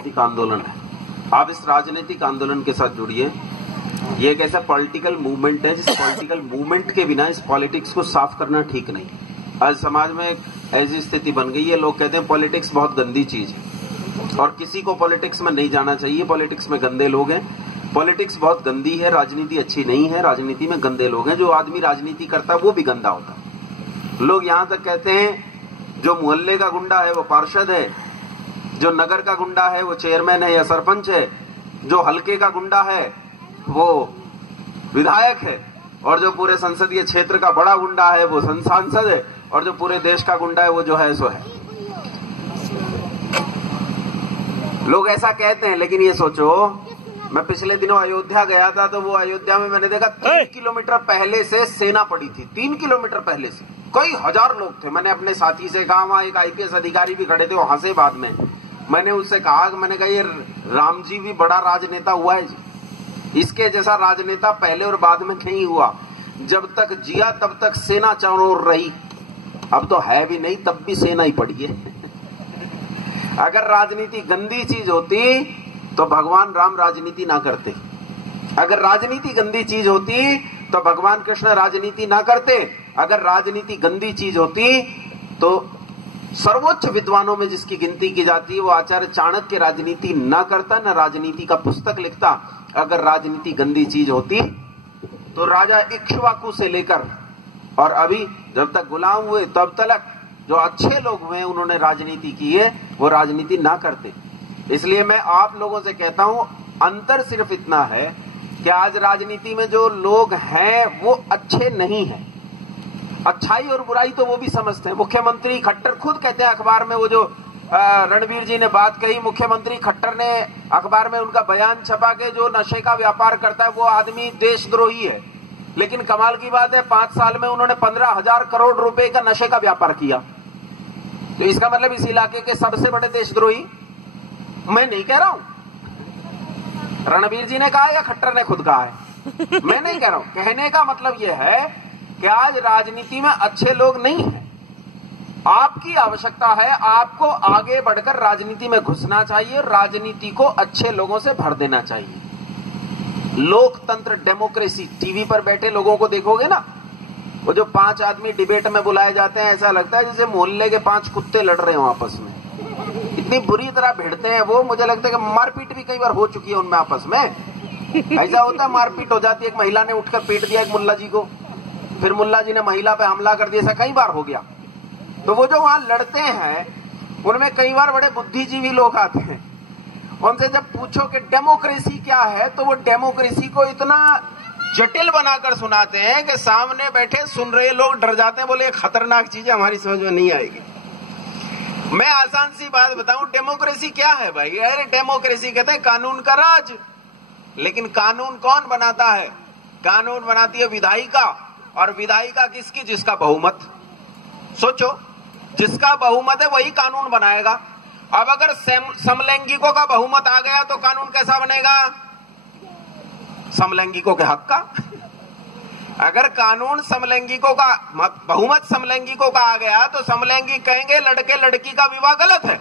राजनीतिक आंदोलन है। आप इस राजनीतिक आंदोलन के साथ जुड़िए। ये एक ऐसा पॉलिटिकल मूवमेंट है जिस पॉलिटिकल मूवमेंट के बिना इस पॉलिटिक्स को साफ करना ठीक नहीं। आज समाज में एक ऐसी स्थिति बन गई है, लोग कहते हैं पॉलिटिक्स बहुत गंदी चीज है और किसी को पॉलिटिक्स में नहीं जाना चाहिए, पॉलिटिक्स में गंदे लोग हैं, पॉलिटिक्स बहुत गंदी है, राजनीति अच्छी नहीं है, राजनीति में गंदे लोग हैं, जो आदमी राजनीति करता है वो भी गंदा होता है। लोग यहां तक कहते हैं जो मोहल्ले का गुंडा है वो पार्षद है, जो नगर का गुंडा है वो चेयरमैन है या सरपंच है, जो हल्के का गुंडा है वो विधायक है, और जो पूरे संसदीय क्षेत्र का बड़ा गुंडा है वो सांसद है, और जो पूरे देश का गुंडा है वो जो है सो है। लोग ऐसा कहते हैं, लेकिन ये सोचो, मैं पिछले दिनों अयोध्या गया था तो वो अयोध्या में मैंने देखा 3 किलोमीटर पहले से सेना पड़ी थी। 3 किलोमीटर पहले से कई हजार लोग थे। मैंने अपने साथी से कहा, वहां एक IPS अधिकारी भी खड़े थे, वो हंसे बाद में। मैंने उससे कहा, मैंने कहा ये राम जी भी बड़ा राजनेता हुआ है जी, इसके जैसा राजनेता पहले और बाद में नहीं हुआ। जब तक जिया तब तक सेना चारों ओर रही, अब तो है भी नहीं, तब भी सेना ही पड़ी है। अगर राजनीति गंदी चीज होती तो भगवान राम राजनीति ना करते, अगर राजनीति गंदी चीज होती तो भगवान कृष्ण राजनीति ना करते, अगर राजनीति गंदी चीज होती तो सर्वोच्च विद्वानों में जिसकी गिनती की जाती है वो आचार्य चाणक्य राजनीति ना करता, न राजनीति का पुस्तक लिखता। अगर राजनीति गंदी चीज होती तो राजा इक्ष्वाकु से लेकर और अभी जब तक गुलाम हुए तब तक जो अच्छे लोग हुए उन्होंने राजनीति की है, वो राजनीति ना करते। इसलिए मैं आप लोगों से कहता हूं, अंतर सिर्फ इतना है कि आज राजनीति में जो लोग हैं वो अच्छे नहीं हैं। अच्छाई और बुराई तो वो भी समझते हैं। मुख्यमंत्री खट्टर खुद कहते हैं अखबार में, वो जो रणबीर जी ने बात कही, मुख्यमंत्री खट्टर ने अखबार में उनका बयान छपा के जो नशे का व्यापार करता है वो आदमी देशद्रोही है। लेकिन कमाल की बात है, 5 साल में उन्होंने 15,000 करोड़ रुपए का नशे का व्यापार किया। तो इसका मतलब इस इलाके के सबसे बड़े देशद्रोही मैं नहीं कह रहा हूं, रणबीर जी ने कहा या खट्टर ने खुद कहा है, मैं नहीं कह रहा हूं। कहने का मतलब यह है कि आज राजनीति में अच्छे लोग नहीं हैं। आपकी आवश्यकता है, आपको आगे बढ़कर राजनीति में घुसना चाहिए, राजनीति को अच्छे लोगों से भर देना चाहिए। लोकतंत्र, डेमोक्रेसी, टीवी पर बैठे लोगों को देखोगे ना, वो जो 5 आदमी डिबेट में बुलाए जाते हैं, ऐसा लगता है जैसे मोहल्ले के 5 कुत्ते लड़ रहे हो आपस में। इतनी बुरी तरह भिड़ते हैं वो, मुझे लगता है कि मारपीट भी कई बार हो चुकी है उनमें आपस में। ऐसा होता है, मारपीट हो जाती है। एक महिला ने उठकर पीट दिया एक मुल्ला जी को, फिर मुल्ला जी ने महिला पे हमला कर दिया, ऐसा कई बार हो गया। तो वो जो वहां लड़ते हैं उनमें कई बार बड़े बुद्धिजीवी लोग आते हैं। उनसे जब पूछो कि डेमोक्रेसी क्या है, तो वो डेमोक्रेसी को इतना जटिल बनाकर सुनाते हैं कि सामने बैठे सुन रहे लोग डर जाते हैं, बोले ये खतरनाक चीज है, हमारी समझ में नहीं आएगी। मैं आसान सी बात बताऊं, डेमोक्रेसी क्या है भाई? अरे डेमोक्रेसी कहते हैं कानून का राज। लेकिन कानून कौन बनाता है? कानून बनाती है विधायिका, और विधायिका किसकी? जिसका बहुमत। सोचो, जिसका बहुमत है वही कानून बनाएगा। अब अगर समलैंगिकों का बहुमत आ गया तो कानून कैसा बनेगा? समलैंगिकों के हक का। अगर कानून समलैंगिकों का, बहुमत समलैंगिकों का आ गया तो समलैंगिक कहेंगे लड़के लड़की का विवाह गलत है,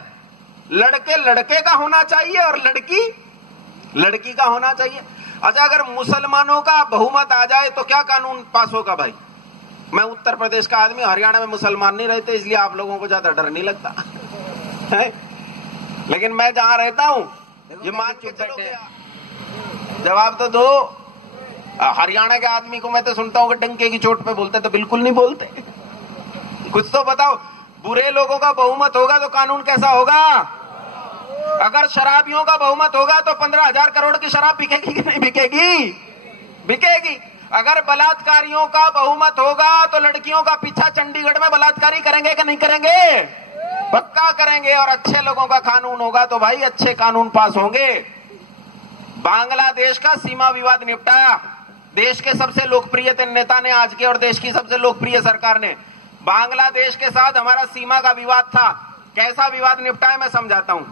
लड़के लड़के का होना चाहिए और लड़की लड़की का होना चाहिए। अच्छा, अगर मुसलमानों का बहुमत आ जाए तो क्या कानून पास होगा भाई? मैं उत्तर प्रदेश का आदमी, हरियाणा में मुसलमान नहीं रहते, इसलिए आप लोगों को ज्यादा डर नहीं लगता है? लेकिन मैं जहां रहता हूं, ये मान के चलो, जवाब तो दो। हरियाणा के आदमी को मैं तो सुनता हूं कि डंके की चोट पे बोलते, तो बिल्कुल नहीं बोलते। कुछ तो बताओ। बुरे लोगों का बहुमत होगा तो कानून कैसा होगा? अगर शराबियों का बहुमत होगा तो 15,000 करोड़ की शराब बिकेगी कि नहीं बिकेगी? बिकेगी। अगर बलात्कारियों का बहुमत होगा तो लड़कियों का पीछा चंडीगढ़ में बलात्कारी करेंगे कि नहीं करेंगे? पक्का करेंगे। और अच्छे लोगों का कानून होगा तो भाई अच्छे कानून पास होंगे। बांग्लादेश का सीमा विवाद निपटाया देश के सबसे लोकप्रिय नेता ने आज के, और देश की सबसे लोकप्रिय सरकार ने। बांग्लादेश के साथ हमारा सीमा का विवाद था। कैसा विवाद निपटाया मैं समझाता हूं।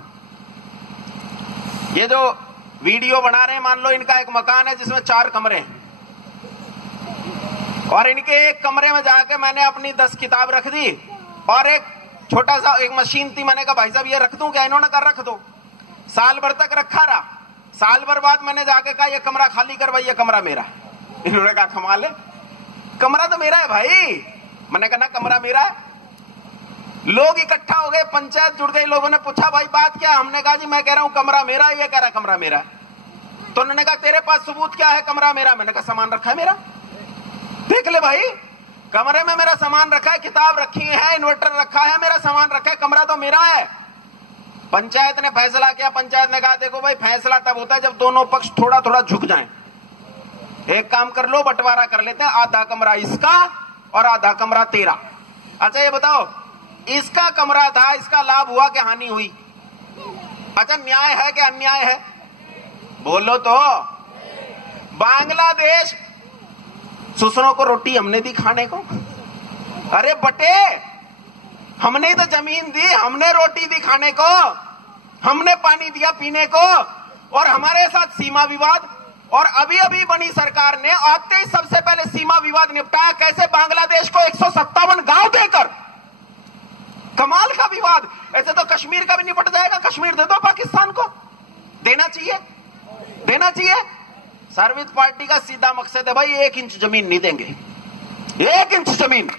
ये जो वीडियो बना रहे हैं, मान लो इनका एक मकान है जिसमें 4 कमरे हैं, और इनके एक कमरे में जाके मैंने अपनी 10 किताब रख दी और एक छोटा सा एक मशीन थी, मैंने कहा भाई साहब ये रख दूं क्या? इन्होंने कहा रख दो। साल भर तक रखा रहा। साल भर बाद मैंने जाके कहा ये कमरा खाली कर भाई, ये कमरा मेरा। इन्होंने कहा कमाल है, कमरा तो मेरा है भाई। मैंने कहा ना कमरा मेरा है। लोग इकट्ठा हो गए, पंचायत जुड़ गई, लोगों ने पूछा भाई बात क्या? हमने कहा जी मैं कह रहा हूं कमरा मेरा है, ये कह रहा कमरा मेरा है। तो उन्होंने कहा तेरे पास सबूत क्या है कमरा मेरा? मैंने कहा सामान रखा है मेरा, देख ले भाई, कमरे में मेरा सामान रखा है, किताब रखी है, इन्वर्टर रखा है, मेरा सामान रखा है, कमरा तो मेरा है। पंचायत ने फैसला किया। पंचायत ने कहा देखो भाई फैसला तब होता है जब दोनों पक्ष थोड़ा थोड़ा झुक जाएं। एक काम कर लो, बंटवारा कर लेते हैं, आधा कमरा इसका और आधा कमरा तेरा। अच्छा ये बताओ, इसका कमरा था, इसका लाभ हुआ कि हानि हुई? अच्छा न्याय है कि अन्याय है? बोलो तो। बांग्लादेश, ससुरों को रोटी हमने दी खाने को। अरे बटे, हमने ही तो जमीन दी, हमने रोटी दी खाने को, हमने पानी दिया पीने को, और हमारे साथ सीमा विवाद। और अभी अभी बनी सरकार ने आते ही सबसे पहले सीमा विवाद निपटाया। कैसे? बांग्लादेश को 157 गांव देकर। कमाल का विवाद। ऐसे तो कश्मीर का भी निपट जाएगा। कश्मीर दे दो पाकिस्तान को, देना चाहिए, देना चाहिए। सर्विस पार्टी का सीधा मकसद है भाई 1 इंच जमीन नहीं देंगे। 1 इंच जमीन,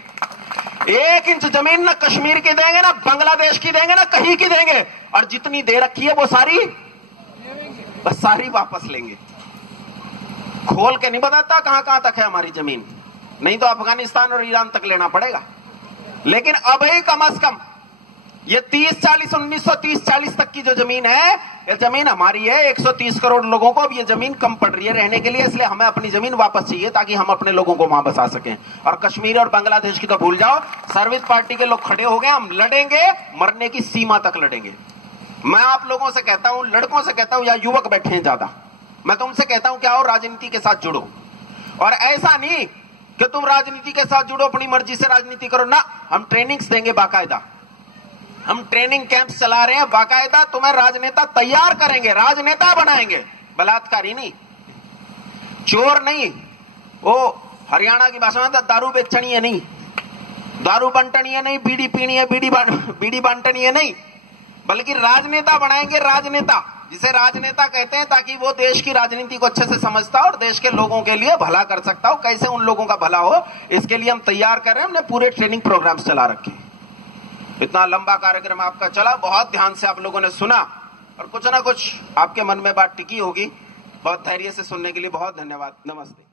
1 इंच जमीन ना कश्मीर की देंगे, ना बांग्लादेश की देंगे, ना कहीं की देंगे। और जितनी दे रखी है वो सारी बस सारी वापस लेंगे। खोल के नहीं बताता कहां कहां तक है हमारी जमीन, नहीं तो अफगानिस्तान और ईरान तक लेना पड़ेगा। लेकिन अभी कम से कम ये 30-40 1930-40 तक की जो जमीन है, ये जमीन हमारी है। 130 करोड़ लोगों को अब ये जमीन कम पड़ रही है रहने के लिए, इसलिए हमें अपनी जमीन वापस चाहिए ताकि हम अपने लोगों को वहां बसा सकें। और कश्मीर और बांग्लादेश की तो भूल जाओ। सर्विस पार्टी के लोग खड़े हो गए, हम लड़ेंगे, मरने की सीमा तक लड़ेंगे। मैं आप लोगों से कहता हूं, लड़कों से कहता हूं, या युवक बैठे हैं ज्यादा, मैं तुमसे कहता हूं क्या हो, राजनीति के साथ जुड़ो। और ऐसा नहीं कि तुम राजनीति के साथ जुड़ो, अपनी मर्जी से राजनीति करो ना। हम ट्रेनिंग्स देंगे बाकायदा, हम ट्रेनिंग कैंप्स चला रहे हैं बाकायदा। तुम्हें राजनेता तैयार करेंगे, राजनेता बनाएंगे, बलात्कारी नहीं, चोर नहीं। वो हरियाणा की भाषा में दारू बेचनी है नहीं, दारू बंटनी है नहीं, बीड़ी पीनी है, बीड़ी बांटनी है नहीं, बल्कि राजनेता बनाएंगे। राजनेता जिसे राजनेता कहते हैं, ताकि वो देश की राजनीति को अच्छे से समझता हो और देश के लोगों के लिए भला कर सकता हो। कैसे उन लोगों का भला हो, इसके लिए हम तैयार कर रहे हैं। हमने पूरे ट्रेनिंग प्रोग्राम्स चला रखे। इतना लंबा कार्यक्रम आपका चला, बहुत ध्यान से आप लोगों ने सुना और कुछ ना कुछ आपके मन में बात टिकी होगी। बहुत धैर्य से सुनने के लिए बहुत धन्यवाद। नमस्ते।